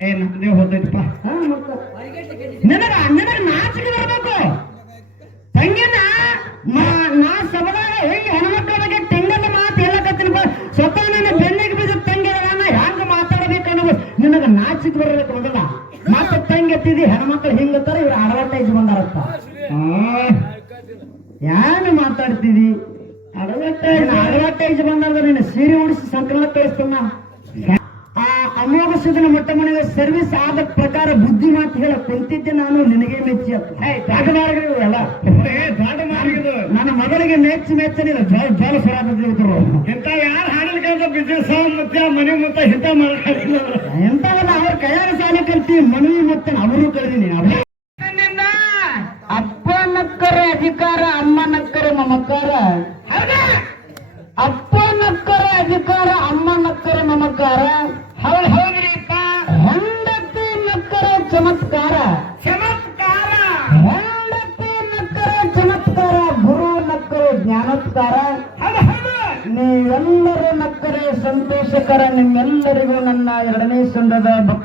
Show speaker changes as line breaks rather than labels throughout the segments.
ಏ ನಮ್ದೇ ಹೋದೈತಪ್ಪ
ಹಾ, ಮತ್ತ? ನಿನಗ ನಿನಗ ಸರ್ವಿಸ್ ಆದ ಪ್ರಕಾರ ಬುದ್ಧಿ ಮಾತು ಹೇಳ ಕುಂತಿದ್ದೆ ನಾನು ನಿನಗೆ ಮೆಚ್ಚಿ
ಅಲ್ಲ.
ನನ್ನ ಮಗಳಿಗೆ ಮೆಚ್ಚಿ ಮೆಚ್ಚನಿಲ್ಲ ಜಾಲ ಜೋಲ್ ಸರಾದ್ರು
ಎಂತ ಯಾರು ಹಾಡಲ್ ಕೇಳ್ದ ಬಿಸ್ನೆಸ್ ಮತ್ತೆ ಮನೆ ಮುತ್ತ ಇಂತ ಮಾತಾಡಿಲ್ಲ
ಎಂತ ಅವ್ರ ಕೈಯಾರ ಸಾಲ ಕಲ್ತಿ ಮನವಿ ಮತ್ತೆ ಅವರು ಕಳೆದಿನಿ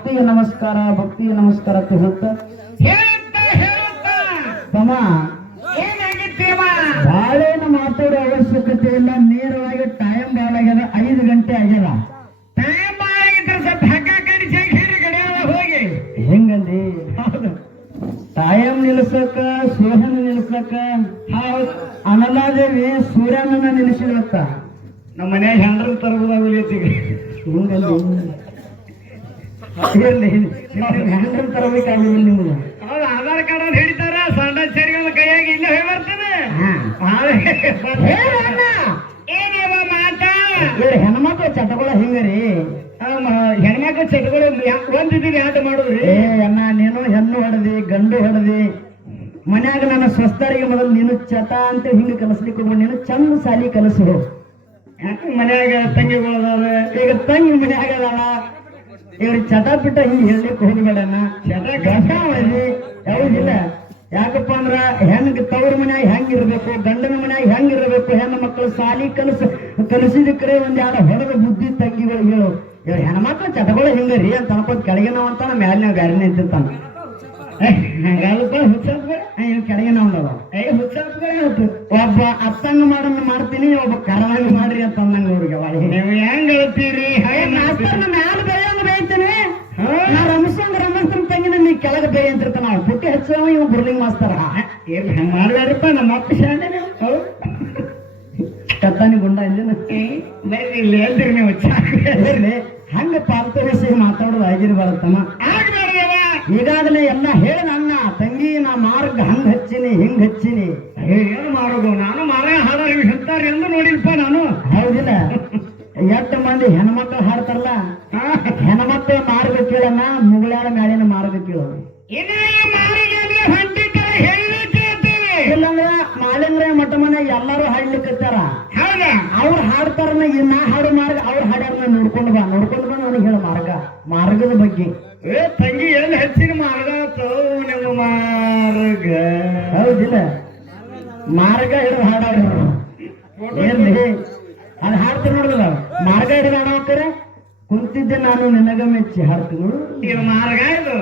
ಭಕ್ತಿಗೆ ನಮಸ್ಕಾರ ಭಕ್ತಿಯ ನಮಸ್ಕಾರ ಅಂತ ಹೇಳ್ತಾ ತಮ್ಮ ಬಾಳೇನು ಮಾತಾಡೋ ಅವಶ್ಯಕತೆ ಇಲ್ಲ ನೇರವಾಗಿ ಟೈಮ್ ಬಾಳ ಆಗ್ಯದ ಐದು ಗಂಟೆ ಆಗ್ಯದ.
ಟೈಮ್ ಆಗಿದ್ರೆ ಸ್ವಲ್ಪ ಹಗ್ಗ ಕಡಿಸಿ ಹಿಡಿ ಗಡಿಯಾರ ಹೋಗಿ.
ಹೆಂಗಂದಿ?
ಹೌದು.
ಟೈಮ್ ನಿಲ್ಸಕ ಸೋಹನ ನಿಲ್ಸಕ ಅನಲಾದೇವಿ ಸೂರ್ಯನನ್ನ ನಿಲ್ಸಿದತ್ತ
ನಮ್ಮ ಮನ್ಯಾಗ
ಹೆಂಡ್ರ ಇರ್ಲಿ ಹ್ಯಾಂಡ್ರಲ್ ತರಬೇಕಾಗಿಲ್ಲ ನಿಮ್ಗೆ
ಆಧಾರ್ ಕಾರ್ಡ್ ಅಂತ ಹಿಡಿತಾರ ಸಣ್ಣ ಚರಿಗಳ ಕೈಯಾಗಿ ಇಲ್ಲೇ ಹೋಗಿ ಬರ್ತದೆ. ಏನವ ಮಾತ?
ಹೆಣ್ಮಕ್ಳು ಚಟಗಳ ಹಿಂಗರಿ
ಹೆಣ್ಮಕ್ಳು ಚಟಗಳು ಒಂದಿದ್ದೀರಿ ಆಟ ಮಾಡುದ್ರಿ?
ಅಣ್ಣ ನೀನು ಹೆಣ್ಣು ಹೊಡೆದಿ ಗಂಡು ಹೊಡೆದಿ. ಮನ್ಯಾಗ ನನ್ನ ಸ್ವಸ್ಥರಿಗೆ ಮೊದಲು ನೀನು ಚಟ ಅಂತ ಹಿಂಗ ಕಲಿಸ್ಲಿಕ್ಕೆ ಹೋಗ್ಬೇಡ ನೀನು ಚಂದ ಸಾಲಿ ಕಲಸು.
ಯಾಕೆ ಮನ್ಯಾಗ ತಂಗಿಗಳದಾವ?
ಈಗ ತಂಗಿ ಮನ್ಯಾಗ ಅದಾಳ. ಇವ್ರ ಚಟ ಬಿಟ್ಟ ಹಿಂಗ್ ಹೇಳಲಿಕ್ಕೆ ಹೋಗ್ಬೇಡಣ್ಣ ಚಟ ಗಂಟಾವಲ್ಲಿ ಯಾವ್ದಿಲ್ಲ ಯಾಕಪ್ಪ ಅಂದ್ರ ಹೆಂಗ್ ತವ್ರ ಮನ್ಯಾಗ ಹೆಂಗ್ ಇರ್ಬೇಕು ಗಂಡನ ಮನ್ಯಾಗ ಹೆಂಗ್ ಇರ್ಬೇಕು ಹೆಣ್ಣು ಮಕ್ಕಳು ಸಾಲಿ ಕಲಸ ಕಲಿಸಿದಕ್ರೆ ಒಂದ್ ಎರಡು ಹೊಡೆದ ಬುದ್ಧಿ ತಂಗಿಗಳು ಹೇಳು. ಇವ್ರ ಹೆಣ್ಮಕ್ಳು ಚಟಗಳು ಹಿಂಗರಿ ಅಂತ ಅನ್ಕೋತ ಕೆಳಗೆ ನಾವ್ ಅಂತಾನ ಮ್ಯಾಲಿನ ಬ್ಯಾರೆ ನಿಂತಿರ್ತಾನ.
ಹಂಗಾಲಪ್ಪ
ಕೆಳಗೆ ನಾವ್
ಏ
ಒಬ್ಬ ಅತ್ತಂಗ ಮಾಡಂಗ ಮಾಡ್ತೀನಿ ಒಬ್ಬ ಕರವಂಗ ಮಾಡ್ರಿ ಅಂತ ಅಂದಂಗ ಅವ್ರಿಗೆ
ನೀವು ಹೆಂಗ್ ಹೇಳ್ತೀರಿ?
ಮ್ಯಾಲ್ ಮ್ಯಾಲ ಬೇಯ್ತಾನೆ ನಾ ರಮಸಂಗ ರಮಸನ್ ತಂಗಿನ ನೀ ಕೆಳಗೆ ಬೇಯ ಅಂತಿರ್ತಾನ ಅವ್ ಪುಟ್ಟಿ ಹಚ್ಚವ ಇವ್ ಬುರ್ಲಿಂಗ್ ಮಾಸ್ತಾರ.
ಏನ್ ಹಂಗ ಮಾಡ್ಬೇಡ್ರಿಪ್ಪ ನಮ್ಮ ಅಪ್ಪ ಶಾಂಡೆ
ಕತ್ತಾನಿ ಗುಂಡ ಇಲ್ಲ
ಇಲ್ಲಿ ಹೇಳ್ತೀರಿ ನೀವು
ಹಂಗ ವಿಷಯ ಮಾತಾಡೋದು ಆಗಿರ್ ಬರತ್ತಮ್ಮ. ಈಗಾಗಲೇ ಎಲ್ಲ ಹೇಳಿದ ಅಣ್ಣ ತಂಗಿ ನಾ ಮಾರ್ಗ ಹಂಗ ಹಚ್ಚಿನಿ ಹಿಂಗ್ ಹಚ್ಚಿನಿ.
ಏನ್ ಮಾಡೋದು? ನಾನು ಮಾರ ಹಾಡ ಹೇಳ್ತಾರೆ ಎಂದು ನೋಡಿಲ್ಪ ನಾನು.
ಹೌದಿಲ್ಲ. ಎಷ್ಟು ಮಂದಿ ಹೆಣ್ಮಕ್ಳು ಹಾಡ್ತಾರಲ್ಲ? ಮಾರ್ಗ ಕೇಳಣ್ಣ ಮುಗಳಾರ ಮ್ಯಾಲಿನ ಮಾರ್ಗ ಕೇಳು
ಇನ್ನ ಈ ಮಾರಿಗೆ ಹೊಂಟಿದ್ದಾರೆ ಹೇಳಿ ಕೇಳ್ತೀವಿ
ಇಲ್ಲಂದ್ರ ಮಾಲಿಂಗ್ರ ಮಠ ಮನೆ ಎಲ್ಲಾರು ಹಾಡ್ಲಿಕ್ಕತ್ತಾರ ಅವ್ರು ಹಾಡ್ತಾರನ್ನ ಈ ನಾ ಹಾಡು ಮಾರ್ಗ ಅವ್ರು ಹಾಡ್ಯಾರನ್ನ ನೋಡ್ಕೊಂಡು ಬಾ ನೋಡ್ಕೊಂಡು ಬಾ ನನಗೆ ಹೇಳ ಮಾರ್ಗ ಮಾರ್ಗದ ಬಗ್ಗೆ.
ಏ ತಂಗಿ ಎಲ್ಲಿ ಹೆಚ್ಚಿನ ಮಾರ್ಗ ಮಾರ್ಗ?
ಹೌದಿಲ್ಲ. ಮಾರ್ಗ ಹಿಡಿದು ಹಾಡಾರ ಏನ್ರಿ ಅದು ಹಾಡ್ತೀನಿ ನೋಡಿಲ್ಲ ಮಾರ್ಗ ಹಿಡಿದು ಹಾಡೋಕ್ರೆ ಕುಂತಿದ್ದೆ ನಾನು ಹಾಡ್ತೀನಿ
ಇದು ಮಾರ್ಗ ಇದು.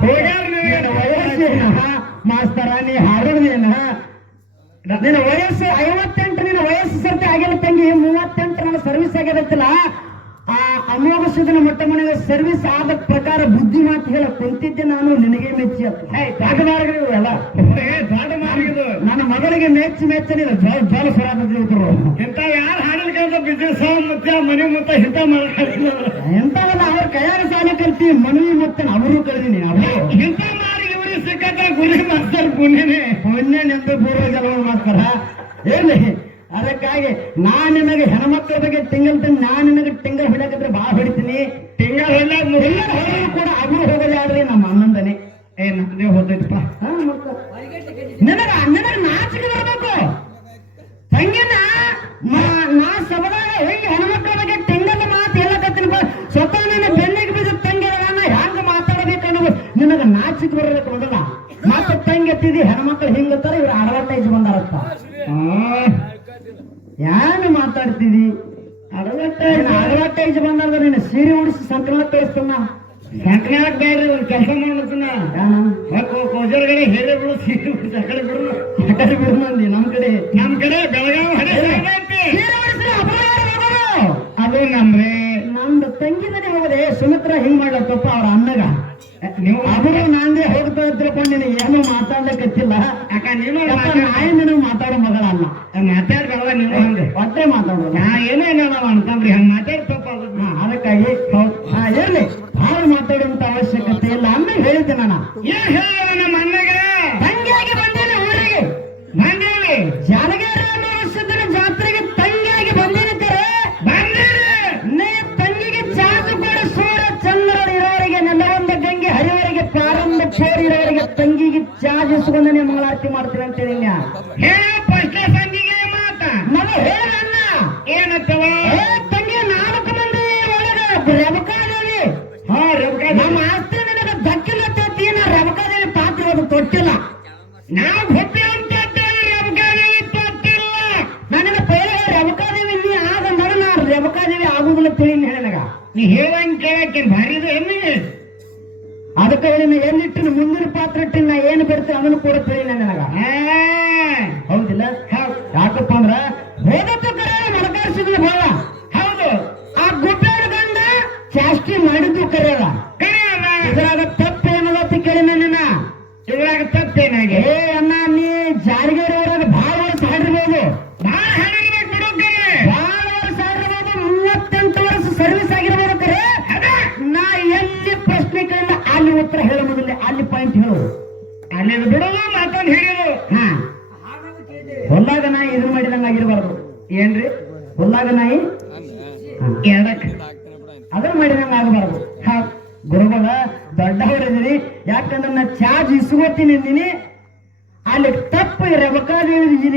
ಹೋಗ್ಯಾರ ನೀವೇನು ವಯಸ್ಸೇನ ಮಾಸ್ತರ ನೀ ಹಾಡೋದೇನ ನಿನ್ನ ವಯಸ್ಸು ಐವತ್ತೆಂಟು ನಿನ್ನ ವಯಸ್ಸು ಸರ್ತಿ ಆಗಿಲ್ಲ ತಂಗಿ ಮೂವತ್ತೆಂಟು ನನ್ನ ಸರ್ವಿಸ್ ಆಗ್ಯದತ್ತಿಲ್ಲ ಆ ಅಮೋಘ ಸುಧನ ಮೊಟ್ಟ ಮನೆಗೆ ಸರ್ವಿಸ್ ಆದ ಪ್ರಕಾರ ಬುದ್ಧಿ ಮಾತು ಹೇಳ ಕುಂತಿದ್ದೆ ನಾನು ನಿನಗೆ ಮೆಚ್ಚಿ ದಾಟ
ಏ ದೊಡ್ಡ ಮಾರ್ಗಿದು.
ನನ್ನ ಮಗಳಿಗೆ ಮೆಚ್ಚಿ ಮೆಚ್ಚನಿಲ್ಲ ಜೋಲ್ ಜೋಲ್ ಸರಾದ್ರು
ಇಂತ ಯಾರು ಹಾಡಲ್ ಕೇಳ್ದ ಬಿಸ್ನೆಸ್ ಮತ್ತೆ ಮನೆ ಮುತ್ತ ಹಿತ ಮಾರ್ಗ
ಎಂತವಲ್ಲ ಅವ್ರ ಕೈಯಾರ ಸಾಲ ಕಲ್ತಿ ಮನವಿ ಮತ್ತೆ ಅವರು ಕಳೆದಿನಿ ಅವರು
ಇಂತ ಮಾರಿಗೆ ಇವ್ರಿಗೆ ಸಿಕ್ಕತ್ರ ಗುರಿ ಮಾಸ್ತಾರ ಪುಣ್ಯನೇ.
ಪುಣ್ಯನೆಂದು ಪೂರ್ವ ಜನ್ಮ ಮಾಡ್ತಾರ ಎಲ್ಲಿ ಅದಕ್ಕಾಗಿ ನಾ ನಿಮಗೆ ಹೆಣ್ಮಕ್ಳ ಬಗ್ಗೆ ತಿಂಗಳ ತಿಂಗ್ ನಾ ನಿಮಗೆ ತಿಂಗಳ ಹಿಡಕಿದ್ರೆ ಬಾ ಹೊಡಿತೀನಿ.
ತಿಂಗಳ
ಕೂಡ ಅಗ್ನಿ ಹೋಗಲಿ ಆಡ್ರಿ ನಮ್ಮ ಅಣ್ಣಂದನೆ.
ಏ ನೀವು ಹೋದೈತಪ್ಪ
ಅಣ್ಣನ ನಿನಗ ನಿನಗ ನಾಚಿಕೆ ಬರಬೇಕು. ತಂಗಿನ ನಾ ಸಬದಾಗ ಹೆಂಗೆ ಹೆಣ್ಮಕ್ಳ ಬಗ್ಗೆ ತಿಂಗಳ ಮಾತು ಹೇಳಕತ್ತೀನಿ. ಸ್ವತಃ ನನ್ನ ಬೆನ್ನಿಗೆ ಬಿದ್ದ ತಂಗಿ ನಾ ಹೆಂಗ ಮಾತಾಡಬೇಕು ಅನ್ನೋದು ನಿನಗ ನಾಚಿಕೆ ಬರಬೇಕು ಮೊದಲ. ಮತ್ತೆ ತಂಗಿ ಎತ್ತಿದಿ ಹೆಣ್ಮಕ್ಳು ಹಿಂಗತ್ತಾರ ಇವ್ರು ಅಡ್ವರ್ಟೈಸ್ ಬಂದಾರತ್ತ ಏನು ಮಾತಾಡ್ತಿದಿ ಅರವತ್ತೈದು ಬಂದಾಗ ನೀನು ಸೀರೆ ಉಡಿಸಿ ಸಂಕಲನ ತೋರಿಸ್ತಾನ.
ಸಂಕ್ರಾಂತಿ ಬೇರೆ ಒಂದು ಕೆಲಸ
ಮಾಡ್ತಾನ
ಕೋಜರ್ಗಡೆ ಬಿಡು ಸೀರೆ ಬಿಡು ಸಕಡೆ ಬಿಡು.
ಯಾಕಂದ್ರೆ ಬಿಡು ಅಂದಿ ನಮ್ ಕಡೆ.
ನಮ್ ಕಡೆ ಬೆಳಗಾವಿ
ಯಾರು
ಅದು ನಮ್ರೆ
ನಮ್ದು ತಂಗಿ ಮನೆ ಹೋಗದೆ ಸುಮಿತ್ರ ಹಿಂಗ್ ಮಾಡ್ಲತ್ತಪ್ಪ ಅವ್ರ ಅಣ್ಣಗ?
ನೀವು
ಅವರು ನಾಂದೇ ಹೋಗ್ತಾ ಇದ್ರಪ್ಪ ನೀನು ಏನು ಮಾತಾಡ್ಲಿಕ್ಕತ್ತಿಲ್ಲ ಯಾಕಂದ್ರೆ ನಾಯಿ ನಿನಗ್ ಮಾತಾಡೋ ಮಗಳಲ್ಲ.
ಮಾತಾಡ್ಬೇಡ ನೀವು ಹಂಗೆ
ಒಟ್ಟೆ ಮಾತಾಡೋದು
ನಾ ಏನೋ ನಾನು ಅನ್ಕೊಂಡ್ರಿ ಹಂಗ ಮಾತಾಡ್ತಪ್ಪ
ಅದಕ್ಕಾಗಿ ಇರ್ಲಿ. ಭಾಳ ಮಾತಾಡುವಂತ ಅವಶ್ಯಕತೆ ಇಲ್ಲ. ಅನ್ನ ಹೇಳಿದ್ದೆ ನಾನು
ಏನ್ ಹೇಳಿದ ನಮ್ಮ ಅಣ್ಣಗ
ತಂಗಿಯಾಗಿ ಬಂದೇನೆ ಊರಿಗೆ.
ಮಂಗೇವಿ
ಜಾಲಗಾರ ಅನ್ನೋ ವರ್ಷದ ಜಾತ್ರೆಗೆ ತಂಗಿಯಾಗಿ ಬಂದೇನೆ ಕರೆ.
ಬಂದೇವಿ
ನೀ ತಂಗಿಗೆ ಚಾಚು ಕೂಡ ಸೂರ್ಯ ಚಂದ್ರರು ನನ್ನ ಒಂದು ಗಂಗೆ ಹರಿವರಿಗೆ ಪ್ರಾರಂಭ ಚೋರಿ ಇರೋವರೆಗೆ ತಂಗಿಗೆ ಚಾರ್ಜ್ ಇಸ್ಕೊಂಡು ಮಾಡ್ತೀನಿ ಮಂಗಳಾರತಿ ಅಂತ ಅಂತೇಳಿ ಪಾತ್ರ ಇಟ್ಟಿನ ನಾ ಏನು ಬಿಡ್ತೀನಿ ಅದನ್ನು ಕೂಡ
ಎಡಕ್
ಅದನ್ನ ಮಾಡಿದಂಗ ಆಗಬಾರ್ದು ಹಾ ಗುರುಗಳ ದೊಡ್ಡವರಿದ್ದೀರಿ. ಯಾಕಂದ್ರೆ ನಾ ಚಾರ್ಜ್ ಇಸ್ಕೋತೀನಿ ಅಂದಿನಿ. ಅಲ್ಲಿ ತಪ್ಪು ಇರಬೇಕಾದ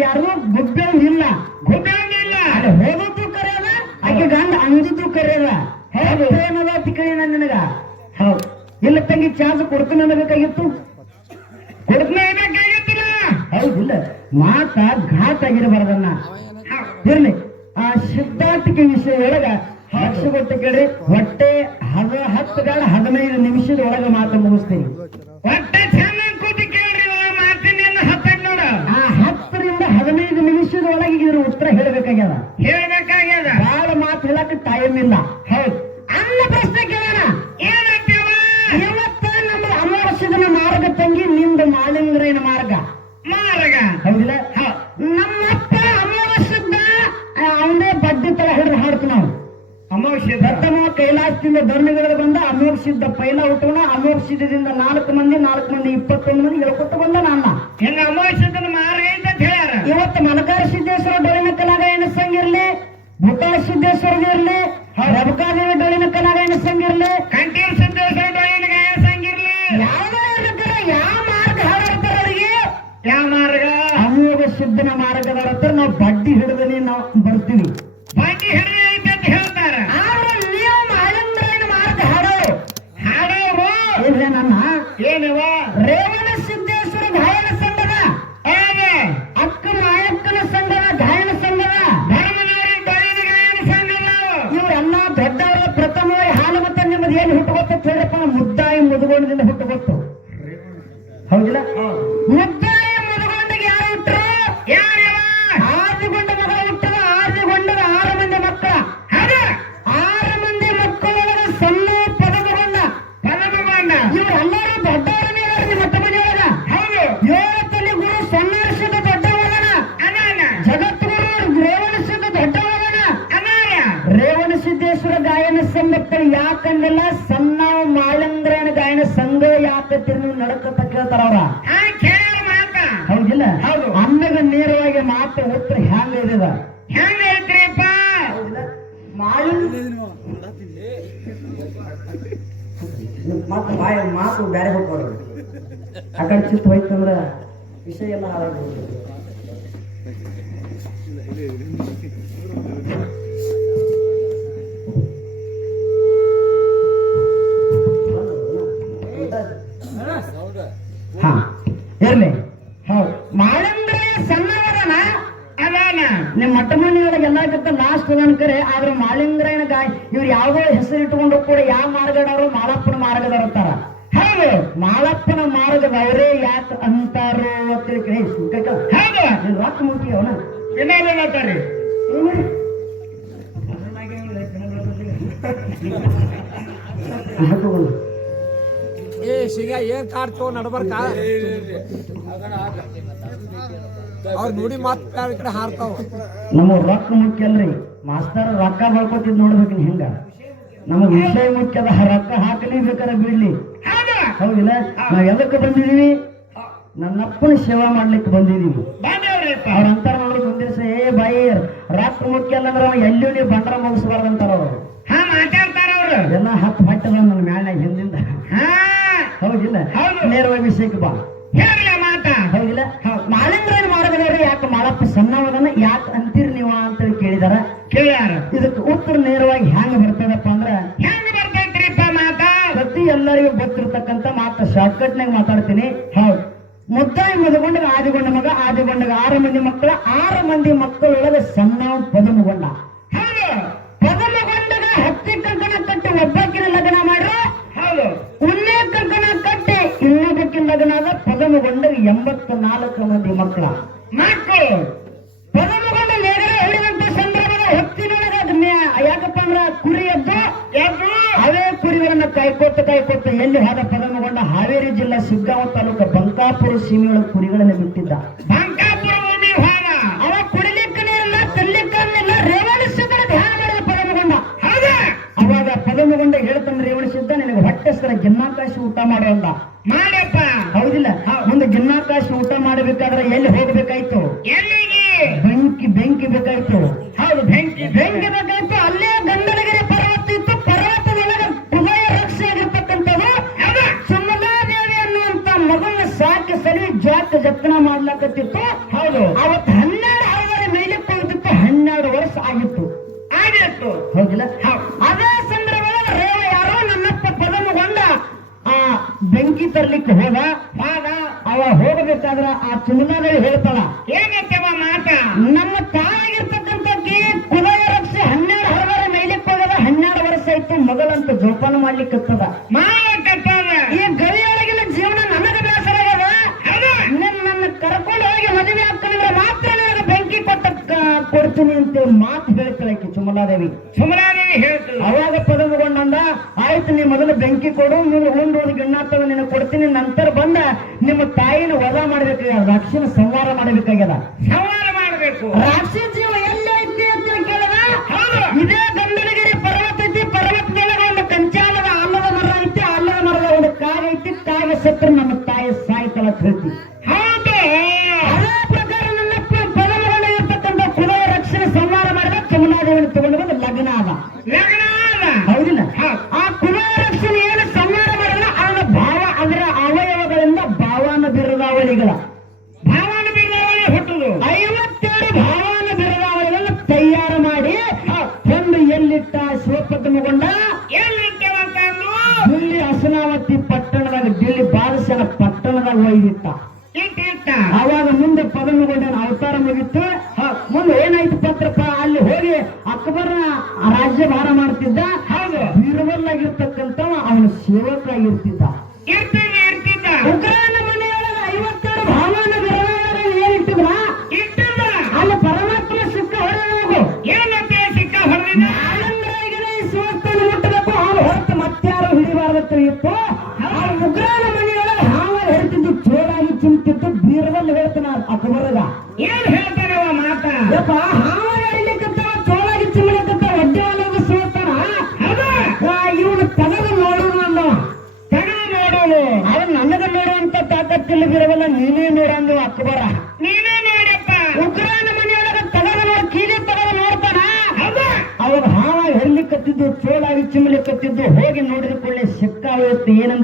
ಯಾರು? ಗುಬ್ಬಂಗ್ ಇಲ್ಲ.
ಗೊತ್ತಾಗಿಲ್ಲ
ಅಲ್ಲಿ ಹೋಗೋದು ಕರೆಯಲ್ಲ ಆಕೆ ಗಂಡ ಅಂದಿದ್ದು ಕರೆಯಲ್ಲ. ಏನದ ಅಂತ ಕೇಳಿ ನಾನು ನಿನಗ. ಹೌದು. ಇಲ್ಲ ತಂಗಿ ಚಾರ್ಜ್ ಕೊಡ್ತು ಅನ್ನಬೇಕಾಗಿತ್ತು.
ಕೊಡ್ತನೇ ಬೇಕಾಗಿತ್ತಿಲ್ಲ
ಹೌದಿಲ್ಲ ಮಾತ ಘಾಟ್ ಆಗಿರಬಾರ್ದನ್ನ. ಇರ್ಲಿ. ಆ ಸಿದ್ಧಾಂತಿಕೆ ವಿಷಯ ಒಳಗ ಲಕ್ಷ ಕೇಳ್ರಿ ಹೊಟ್ಟೆ ಹದ ಹತ್ತು ಗಾಳ ಹದಿನೈದು ನಿಮಿಷದ ಒಳಗ ಮಾತು ಮುಗಿಸ್ತೀನಿ.
ಹೊಟ್ಟೆ ಚೆನ್ನಾಗಿ ಕೂತಿ ಕೇಳ್ರಿ ಮಾಡ್ತೀನಿ ಅಂತ ಹತ್ತಕ್ ನೋಡ.
ಆ ಹತ್ತರಿಂದ ಹದಿನೈದು ನಿಮಿಷದ ಒಳಗೆ ಇದ್ರ ಉತ್ತರ ಹೇಳಬೇಕಾಗ್ಯದ?
ಹೇಳ್ಬೇಕಾಗ್ಯದ.
ಬಹಳ ಮಾತು ಹೇಳಕ್ ಟೈಮ್ ಇಲ್ಲ. ಹೌದು. ಅನ್ನ ಪ್ರಶ್ನೆ ಕೇಳೋಣ.
ಏನಂತೀವ?
ಇವತ್ತ ನಮ್ಮ ವರ್ಷದ ಮಾರ್ಗ ತಂಗಿ ನಿಮ್ದು ಮಾಲಿಂಗ್ರೇನ ಮಾರಗ.
ಮಾತು
ಬಾಯ ಮಾತು ಬ್ಯಾರೆ ಹೋಗ್ಬಾರ್ದು ಅಕಡೆ ಕಡೆ ಚಿತ್ತ ಹೋಯ್ತಂದ್ರ ವಿಷಯ ಎಲ್ಲ ಹಾಳಾಗಿ ಹಾ ಇರ್ಲಿ. ಹೌದು.
ಅದಾನ
ನಿಮ್ಮ ಮೊಟ್ಟ ಮನೆಯೊಳಗೆ ಎಲ್ಲಕ್ಕಿಂತ ಲಾಸ್ಟ್ ಅನ್ಕರೆ ಕರೆ ಆದ್ರೆ ಮಾಲಿಂಗ್ರೇನ ಗಾಯ ಇವ್ರು ಯಾವ್ದೋ ಹೆಸರು ಇಟ್ಕೊಂಡು ಕೂಡ ಯಾವ ಮಾರ್ಗದವರು ಮಾಲಪ್ಪನ ಮಾರ್ಗದವ್ರು ಅಂತಾರ ಹೌದು ಮಾಲಪ್ಪನ ಮಾರ್ಗದವರೇ ಯಾಕೆ ಅಂತಾರೋ ಮುಟ್ಟಿ ಅವನ
ಹೇಳ್ತಾರೆ
ಏ ಸಿಗ ಏನ್ ಕಾಡ್ತೋ ನಡ್ಬರ್ಕ ಅವ್ರ ನುಡಿ ಮಾತ್ ಕಡೆ ಹಾರ್ತಾವ?
ನಮ್ಮ ರೊಕ್ಕ ಮುಖ್ಯಲ್ರಿ ಮಾಸ್ತರ್ ರೊಕ್ಕ ಬಳ್ಕೊತಿದ್ ನೋಡ್ಬೇಕು ಹಿಂಗ ಹೆಂಗ? ನಮಗ್ ವಿಷಯ ಮುಖ್ಯದ ರೊಕ್ಕ ಹಾಕಲಿ ಬೇಕಾರ ಬಿಡ್ಲಿ.
ಹೌದು
ಹೌದಿಲ್ಲ? ನಾವ್ ಎದಕ್ಕೆ ಬಂದಿದೀವಿ? ನನ್ನಪ್ಪನ ಸೇವಾ ಮಾಡ್ಲಿಕ್ಕೆ ಬಂದಿದೀವಿ. ಅವ್ರ ಅಂತಾರ ನೋಡ್ರಿ ಒಂದ್ ದಿವಸ ಏ ಬಾಯಿ ರೊಕ್ಕ ಮುಖ್ಯ ಅಲ್ಲ ಅಂದ್ರೆ ಅವ ಎಲ್ಲಿಯೂ ನೀವು ಬಂಡರ ಮುಗಿಸ್ಬಾರ್ದಂತಾರ ಅಂತಾರ
ಹಾ ಮಾತಾಡ್ತಾರ ಅವ್ರು.
ಎಲ್ಲ ಹತ್ತು ಹೊಟ್ಟದ ನನ್ನ ಮ್ಯಾಲ ಹಿಂದಿಂದ.
ಹಾ.
ಹೌದಿಲ್ಲ?
ಹೌದು.
ನೇರವಾಗಿ ವಿಷಯಕ್ಕೆ ಬಾ.
ಮಾತ
ಮಾತಾಡ್ತೀನಿ. ಹೌದು. ಮುದ್ದಾಯಿ ಮದುಗೊಂಡಾಗ ಆದಿಗೊಂಡ ಮಗ ಆದಿಗೊಂಡಾಗ ಆರು ಮಂದಿ ಮಕ್ಕಳ ಆರು ಮಂದಿ ಮಕ್ಕಳೊಳಗೆ ಸಣ್ಣ ಪದಮಗೊಂಡ.
ಹೌದು.
ಪದಮಗೊಂಡಾಗ ಹತ್ತಿ ಕಂಕಣ ಕಟ್ಟಿ ಒಬ್ಬಕ್ಕಿನ ಲಗ್ನ ಮಾಡ್ರ.
ಹೌದು.
ಉನ್ನೇ ಕಂಕಣ ಕಟ್ಟಿ ಇನ್ನೊಬ್ಬಕ್ಕಿನ ಲಗ್ನ ಆದ ಪದಮಗೊಂಡಾಗ ಎಂಬತ್ತ ನಾಲ್ಕು ಮಂದಿ ಮಕ್ಕಳ.
ಮಕ್ಕಳು
ಪದಮಗೊಂಡ ನೇಗರ ಹಿಡಿದಂತ ಸಂದರ್ಭದ ಹತ್ತಿನೊಳಗ ಅದ್ ಮ್ಯಾ- ಯಾಕಪ್ಪ ಅಂದ್ರ ಕುರಿ ಎದ್ದು ಅವೇ ಕುರಿಗಳನ್ನ ಕಾಯ್ಕೋತ ಕಾಯ್ಕೊಟ್ಟು ಎಲ್ಲಿ ಹೋದ ಪದಮಗೊಂಡ ಹಾವೇರಿ ಜಿಲ್ಲಾ ಸಿಗ್ಗಾಂವ ತಾಲೂಕು ಬಂಕಾಪುರ ಸೀಮೆಯೊಳಗೆ ಕುರಿಗಳನ್ನ ಬಿಟ್ಟಿದ್ದ.
ಬಂಕಾಪುರ ಭೂಮಿ ಹೋದ
ಅವ ಕುಡಿಲಿಕ್ಕೆ ನೀರಿಲ್ಲ ತಿನ್ಲಿಕ್ಕೆ ಅನ್ನಿಲ್ಲ ರೇವಣಿಸಿದ್ರೆ ಧ್ಯಾನ ಮಾಡಿದ ಪದಮಗೊಂಡ.
ಹೌದಾ.
ಅವಾಗ ಪದಮಗೊಂಡ ಹೇಳ್ತಾನೆ ರೇವಣಿಸಿದ್ದ ನಿನಗೆ ಹೊಟ್ಟೆಸ್ತರ ಗಿನ್ನಾಕಾಶಿ ಊಟ ಮಾಡೋಲ್ಲ
ಮಾಡಪ್ಪ
ಹೌದಿಲ್ಲ ಮುಂದೆ ಗಿನ್ನಾಕಾಶಿ ಊಟ ಮಾಡಬೇಕಾದ್ರೆ ಎಲ್ಲಿ ಹೋಗ್ಬೇಕಾಯ್ತು ಕೊಡ್ತೀನಿ ಅಂತ ಮಾತು ಹೇಳ್ತಾಳೆ ಆಕಿ ಸುಮಲಾದೇವಿ.
ಸುಮಲಾದೇವಿ ಹೇಳ್ತಾಳೆ.
ಅವಾಗ ಪದವುಗೊಂಡಂದ ಆಯ್ತು ನೀ ಮೊದಲು ಬೆಂಕಿ ಕೊಡು ನೀನು ಉಂಡೋದು ಗಿಣ್ಣಾತವ ನಿನ್ನ ಕೊಡ್ತೀನಿ. ನಂತರ ಬಂದ ನಿಮ್ಮ ತಾಯಿನ ವಧ ಮಾಡ್ಬೇಕಾಗ್ಯದ ರಾಕ್ಷಿನ ಸಂಹಾರ ಮಾಡಬೇಕಾಗ್ಯದ.
ಸಂವಾರ ಮಾಡಬೇಕು.
ರಾಕ್ಷಸ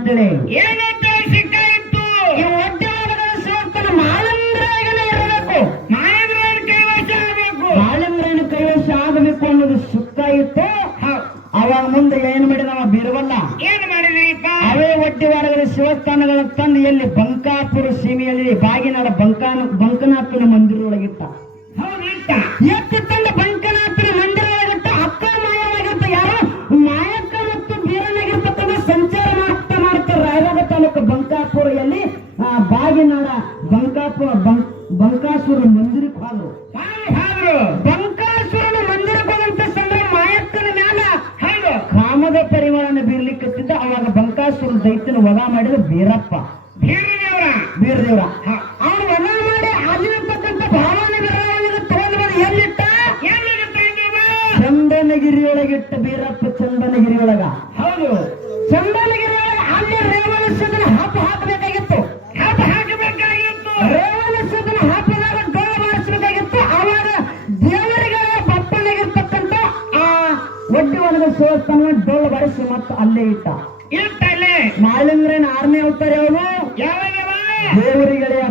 ಸಿಕ್ಕಾಗುತ್ತೆ ಏನಂತೇಳಿ
ಏನಂತ ಸಿಕ್ಕ ಇತ್ತು
ಈ ಒಡ್ಡವಾದದ ಶಿವಪ್ಪನ ಮಾಳಂದ್ರಾಗನೇ ಇರಬೇಕು.
ಮಾಯಂದ್ರನ್ ಕೈವಶ ಆಗಬೇಕು.
ಮಾಲಂದ್ರನ ಕೈವಶ ಆಗಬೇಕು ಅನ್ನೋದು ಸುಕ್ಕಾಯಿತು ಅವಾಗ ಮುಂದೆ ಏನ್ ಮಾಡಿದವ ಬೀರವಲ್ಲ
ಏನ್ ಮಾಡಿದ್ರಿಪ್ಪ
ಅವೇ ಒಡ್ಡಿವಾಡಗಳ ಶಿವಸ್ಥಾನಗಳ ತಂದು ಎಲ್ಲಿ ಬಂಕಾಪುರ ಸೀಮೆಯಲ್ಲಿ ಬಾಗಿನಾಡ ಬಂಕಾನ ಬಂಕನಾಥನ ಬಂಕಾಸುರನ ಮಂದಿರಕ್ಕೆ ಹೋದಂತ ಸಂದರ್ಭ ಮಾಯಕ್ಕನ ಮ್ಯಾಲ
ಹೌದು
ಕಾಮದ ಪರಿಮಳನ ಬೀರ್ಲಿಕ್ಕತ್ತಿದ್ದ ಅವಾಗ ಬಂಕಾಸುರ ದೈತ್ಯನ ವಧ ಮಾಡಿದ ಬೀರಪ್ಪ
ಬೀರದೇವ್ರ
ಹೋಗ್ತಾರೆ ಅವನು?
ಯಾವಾಗ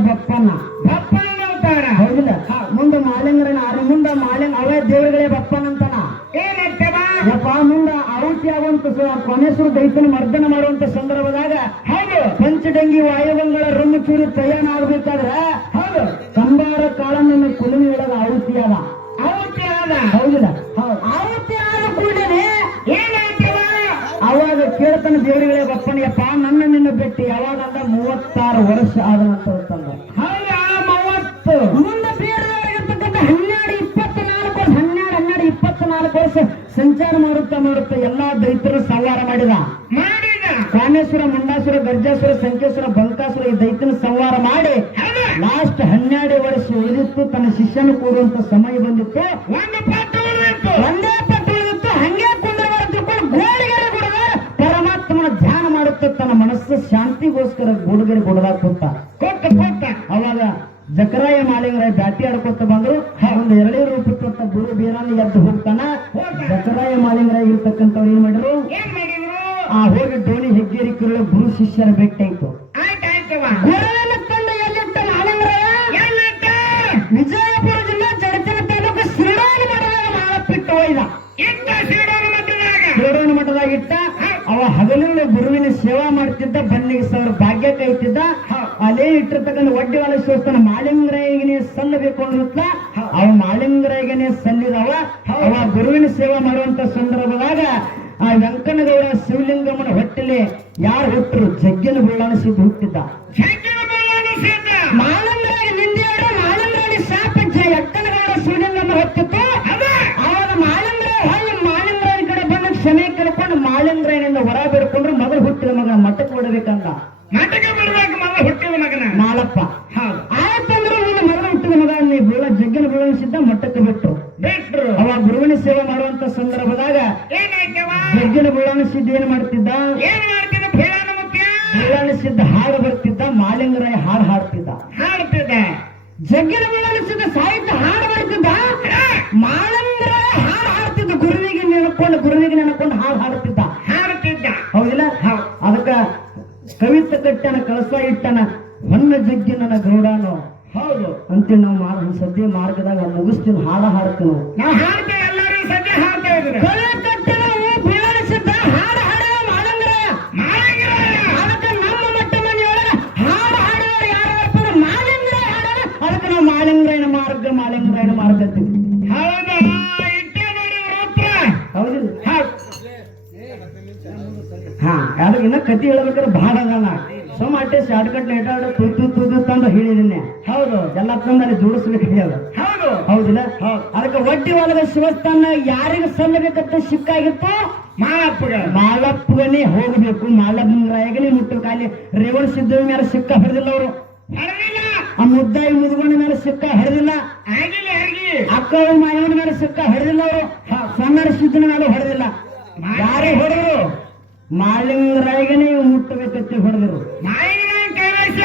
ಬಪ್ಪನ
ಬಪ್ಪನ ಅವತಾರ
ಹೌದಿಲ್ಲ? ಮುಂದೆ ಮಾಲೆಂಗ್ರ ಆರ್ಮಿ ಮುಂದ ಮಾಳಿಂಗ್ ಅವೇ ದೇವರಿಗಳೇ ಬಪ್ಪನ ಅಂತಾನ
ಏನಂತವ
ಯಪ್ಪ ಮುಂದ ಆಹುತಿ ಆಗುವಂತ ಕೊನೆಸರು ದೈತನ ಮರ್ದನ ಮಾಡುವಂತ ಸಂದರ್ಭದಾಗ
ಹೌದು.
ಪಂಚಡಂಗಿ ವಾಯುಗಂಗಳ ರಂಗು ಚೂರಿ ಪ್ರಯಾಣ ಆಗ್ಬೇಕಾದ್ರ ಇಪ್ಪತ್ನಾಲ್ಕು ವರ್ಷ ಸಂಚಾರ ಮಾಡುತ್ತಾ ಮಾಡುತ್ತಾ ಎಲ್ಲಾ ದೈತ್ಯರು ಸಂಹಾರ ಮಾಡಿದ. ಕಾಮೇಶ್ವರ ಮುಂಡಾಸುರ ಗರ್ಜಾಸುರ ಸಂಕೇಶ್ವರ ಬಂಕಾಸುರ ಈ ದೈತ್ಯನ ಸಂಹಾರ ಮಾಡಿ ಲಾಸ್ಟ್ ಹನ್ನೆರಡು ವರ್ಷ ಉಳಿದಿತ್ತು. ತನ್ನ ಶಿಷ್ಯನ ಕೂಡುವಂತ ಸಮಯ ಬಂದಿತ್ತು.
ಒಂದು ಪಟ್ಟು ಉಳಿದಿತ್ತು.
ಹಂಗೆ ಕುಂದರವಾರ ತಿಳ್ಕೊಂಡು ಗೋಳಿಗೆರೆ ಗುಡದ ಪರಮಾತ್ಮನ ಧ್ಯಾನ ಮಾಡುತ್ತ ತನ್ನ ಮನಸ್ಸು ಶಾಂತಿಗೋಸ್ಕರ ಗೂಡುಗೆರೆ ಗುಡದಾಗ ಕೂತ.
ಕೊಟ್ಟ ಕೊಟ್ಟ
ಅವಾಗ ಜಕರಾಯ ಮಾಲಿಂಗರ ಬ್ಯಾಟಿ ಆಡ್ಕೊತ ಬಂದ್ರು. ಒಂದು ಎರಡೇ ಬೀರಾನಿ ಎದ್ದು ಹೋಗ್ತಾನ? ಜಕರಾಯ ಮಾಲಿಂಗರಾಯ ಇರ್ತಕ್ಕಂಥವ್ರು ಏನ್ ಮಾಡಿದ್ರು? ಆ ಹೋಗಿ ಡೋಣಿ ಹೆಗ್ಗೇರಿ ಕಿರುಳ ಗುರು ಶಿಷ್ಯರ ಭೇಟಿ ಆಯ್ತು.
ಆಯ್ತಾಯ್ತವ
ಗುರುವಿನ ತಂಡ ಎಲ್ಲಿಟ್ಟ ಮಾಲಿಂಗರಾಯ ವಿಜಯಪುರ ಜಿಲ್ಲೆ ಜಡಚನ ತಾಲೂಕು ಸಿರಡಾನ ಮಠದಾಗ ಮಾಳಪ್ಪಿಟ್ಟು ಒಯ್ದ. ಸಿರಡಾನ ಮಠದಾಗ. ಇಟ್ಟ. ಅವ ಹಗಲಿನ ಗುರುವಿನ ಸೇವಾ ಮಾಡ್ತಿದ್ದ ಬನ್ನಿಗೆ ಸಾವಿರ ಭಾಗ್ಯ ಕೈತಿದ್ದ. ಅಲ್ಲೇ ಇಟ್ಟಿರ್ತಕ್ಕಂಥ ಒಡ್ಡಿ ಶಿವಸ್ಥಾನ ಮಾಲಿಂಗರಾಯನೇ ಸಲ್ಲಬೇಕು ಅನ್ನುತ್ತ ಅವ ಮಾಲಿಂಗರಾಯಗನೇ ಸಲ್ಲಿದವ ಅವ ಗುರುವಿನ ಸೇವಾ ಮಾಡುವಂತ ಸಂದರ್ಭದಾಗ ಆ ವೆಂಕನಗೌಡ ಶಿವಲಿಂಗಮ್ಮನ ಹೊಟ್ಟೆಲೆ ಯಾರು ಹುಟ್ಟರು ಜಗ್ಗಿನ ಬುಳ್ಳಾಣಿಸಿದ್ದು ಹುಟ್ಟಿದ್ದ
ಶಂಕರ ಬಳ್ಳಾರಿ ಸಿದ್ಧ.
ಮಾಲಂಗರಾಯ ನಿಂದೆಯವರು ಮಾಲಂಗರಾಯ ಶಾಪ ಜ- ಎಕ್ಕನಗೌಡ ಶಿವಲಿಂಗಮ್ಮ ಹೊತ್ತಿತ್ತು.
ಅದೇ.
ಅವಾಗ ಮಾಲಂಗರಾಯ ಹೊಳ್ಳಿ ಮಾಲಂಗರಾಯನ ಕಡೆ ಬಂದು ಕ್ಷಮೆ ಕೇಳ್ಕೊಂಡು ಮಾಲಂಗರಾಯನಿಂದ ಹೊರ ಬೇಡ್ಕೊಂಡ್ರು ಮಗಳು ಹುಟ್ಟಿದ ಮಗನ ಮಠಕ್ಕೆ ಕೊಡಬೇಕಂತ ಹೊನ್ನ ಜಗ್ಗಿ ನನ್ನ ಗೌಡನು.
ಹೌದು.
ಅಂತ ನಾವು ಮಾರ್ಗ ಸದ್ಯ ಮಾರ್ಗದಾಗ ಮುಗಿಸ್ತೀನಿ ಹಾಡ ಹಾಡ್ತೀವಿ ನಾವು
ನಾವು ಹಾಡ್ತೇವೆ ಎಲ್ಲರೂ ಸದ್ಯ ಹಾಡ್ತಾ ಇದ್ರು
ಮಾರ್ಗ ಮಾಲಿಂಗರಾಯನ ಮಾರ್ಗ ಅಂತೀವಿ.
ಹೌದಾ?
ಹೌದಿಲ್ಲ ಹಾ ಯಾರು ಇನ್ನ ಕತಿ ಹೇಳ್ಬೇಕಾದ್ರೆ ಅದಲ್ಲ ಸುಮ್ಮ ಅಟ್ಟೆ ಶಾರ್ಟ್ ಕಟ್ ನೆಟಾಡ ತುದ್ದು ತುದ್ದು ತಂದು ಹೇಳಿದೀನಿ. ಹೌದು. ಎಲ್ಲ ತಂದಲ್ಲಿ ಜೋಡಿಸ್ಬೇಕು
ಹೌದು.
ಹೌದಿಲ್ಲ? ಅದಕ್ಕೆ ಒಡ್ಡಿ ಒಳಗ ಶಿವಸ್ಥಾನ ಯಾರಿಗೆ ಸಲ್ಲಬೇಕಂತ ಸಿಕ್ಕಾಗಿತ್ತು
ಮಾಲಪ್ಪಗ
ಮಾಲಪ್ಪಗನೇ ಹೋಗಬೇಕು. ಮಾಲಪ್ಪರಾಯಗನೇ ಮುಟ್ಟಬೇಕು ಅಲ್ಲಿ ರೇವಣ ಸಿದ್ಧ ಮೇಲೆ ಸಿಕ್ಕ ಹಿಡಿದಿಲ್ಲ ಅವರು. ಆ ಮುದ್ದಾಯಿ ಮುದುಗೊಂಡ ಮೇಲೆ ಸಿಕ್ಕ ಹಿಡಿದಿಲ್ಲ ಅಕ್ಕ ಮಾಯವನ ಮೇಲೆ ಸಿಕ್ಕ ಹಿಡಿದಿಲ್ಲ ಅವರು. ಸಣ್ಣ ಸಿದ್ಧನ ಮೇಲೆ ಹೊಡೆದಿಲ್ಲ. ಯಾರೇ ಹೊಡೆದ್ರು? ಮಾಲಿಂಗರಾಯಗನೇ ಮುಟ್ಟಬೇಕಂತ ಹೊಡೆದ್ರು.
ಮಾಯಿನ ಕೈವಶ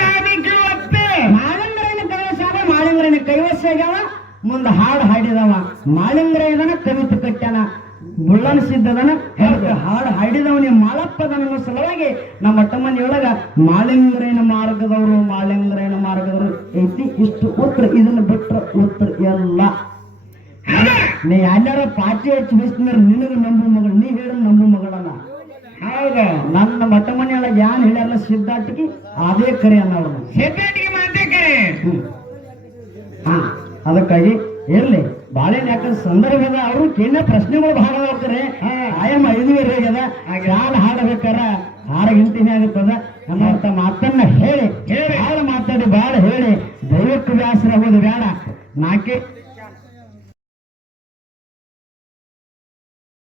ಮಾಲಿಂಗರಾಯನ ಕೈವಶ ಆದ ಮಾಲಿಂಗರಾಯನ ಕೈವಶ ಆಗ್ಯಾವ ಮುಂದ ಹಾಡು ಹಾಡಿದವ. ಮಾಲಿಂಗರಾಯದನ ಕವಿತೆ ಕಟ್ಟ್ಯಾನ ಬುಳ್ಳನ ಸಿದ್ಧದನ ಹಾಡು ಹಾಡಿದವನೇ ಮಾಲಪ್ಪದನ ಸಲುವಾಗಿ ನಮ್ಮ ಮಟ್ಟಮ್ಮನಿಯೊಳಗ ಮಾಲಿಂಗರೇನ ಮಾರ್ಗದವರು ಮಾಲಿಂಗರೇನ ಮಾರ್ಗದವರು ಐತಿ ಇಷ್ಟು ಉತ್ತರ ಇದನ್ನ ಬಿಟ್ರ ಉತ್ತರ ಎಲ್ಲ. ನೀ ಎಲ್ಲಾರ ಪಾಟಿ ಹಚ್ಚಿ ಬಿಸಿದ್ರೆ ನಿನಗ ನಂಬು ಮಗಳು ನೀ ಹೇಳ ನಂಬು ಮಗಳನ್ನ.
ಹೌದು.
ನನ್ನ ಮಠ ಮನೆಯೊಳಗೆ ಯಾನ್ ಹೇಳ್ಯಾರಲ್ಲ ಸಿದ್ಧಾರ್ಥಿಗೆ ಅದೇ ಕರೆ ಅನ್ನೋರು.
ಸಿದ್ಧಾರ್ಥಿಗೆ ಮಾತೇ ಕರೆ.
ಹಾ ಅದಕ್ಕಾಗಿ ಇರ್ಲಿ. ಬಾಳೆಹಣ್ಣು ಯಾಕಂದ್ರೆ ಸಂದರ್ಭದ ಅವರು ಕೇಳ ಪ್ರಶ್ನೆಗಳು ಬಹಳ ಹೋಗ್ತಾರೆ ಆಯಮ್ಮ ಐದುವರೆ ಹೇಗದ ಯಾರು ಹಾಡಬೇಕಾರ? ಹಾರ ಗಂಟೆನೇ ಆಗುತ್ತದ ಅರ್ಥ ಮಾತನ್ನ ಹೇಳಿ.
ಹೇಳಿ.
ಮಾತಾಡಿ ಬಾಳ ಹೇಳಿ. ದೈವಕ್ಕೆ ವ್ಯಾಸರ ಹೋದ ಬೇಡ. ನಾಲ್ಕೇ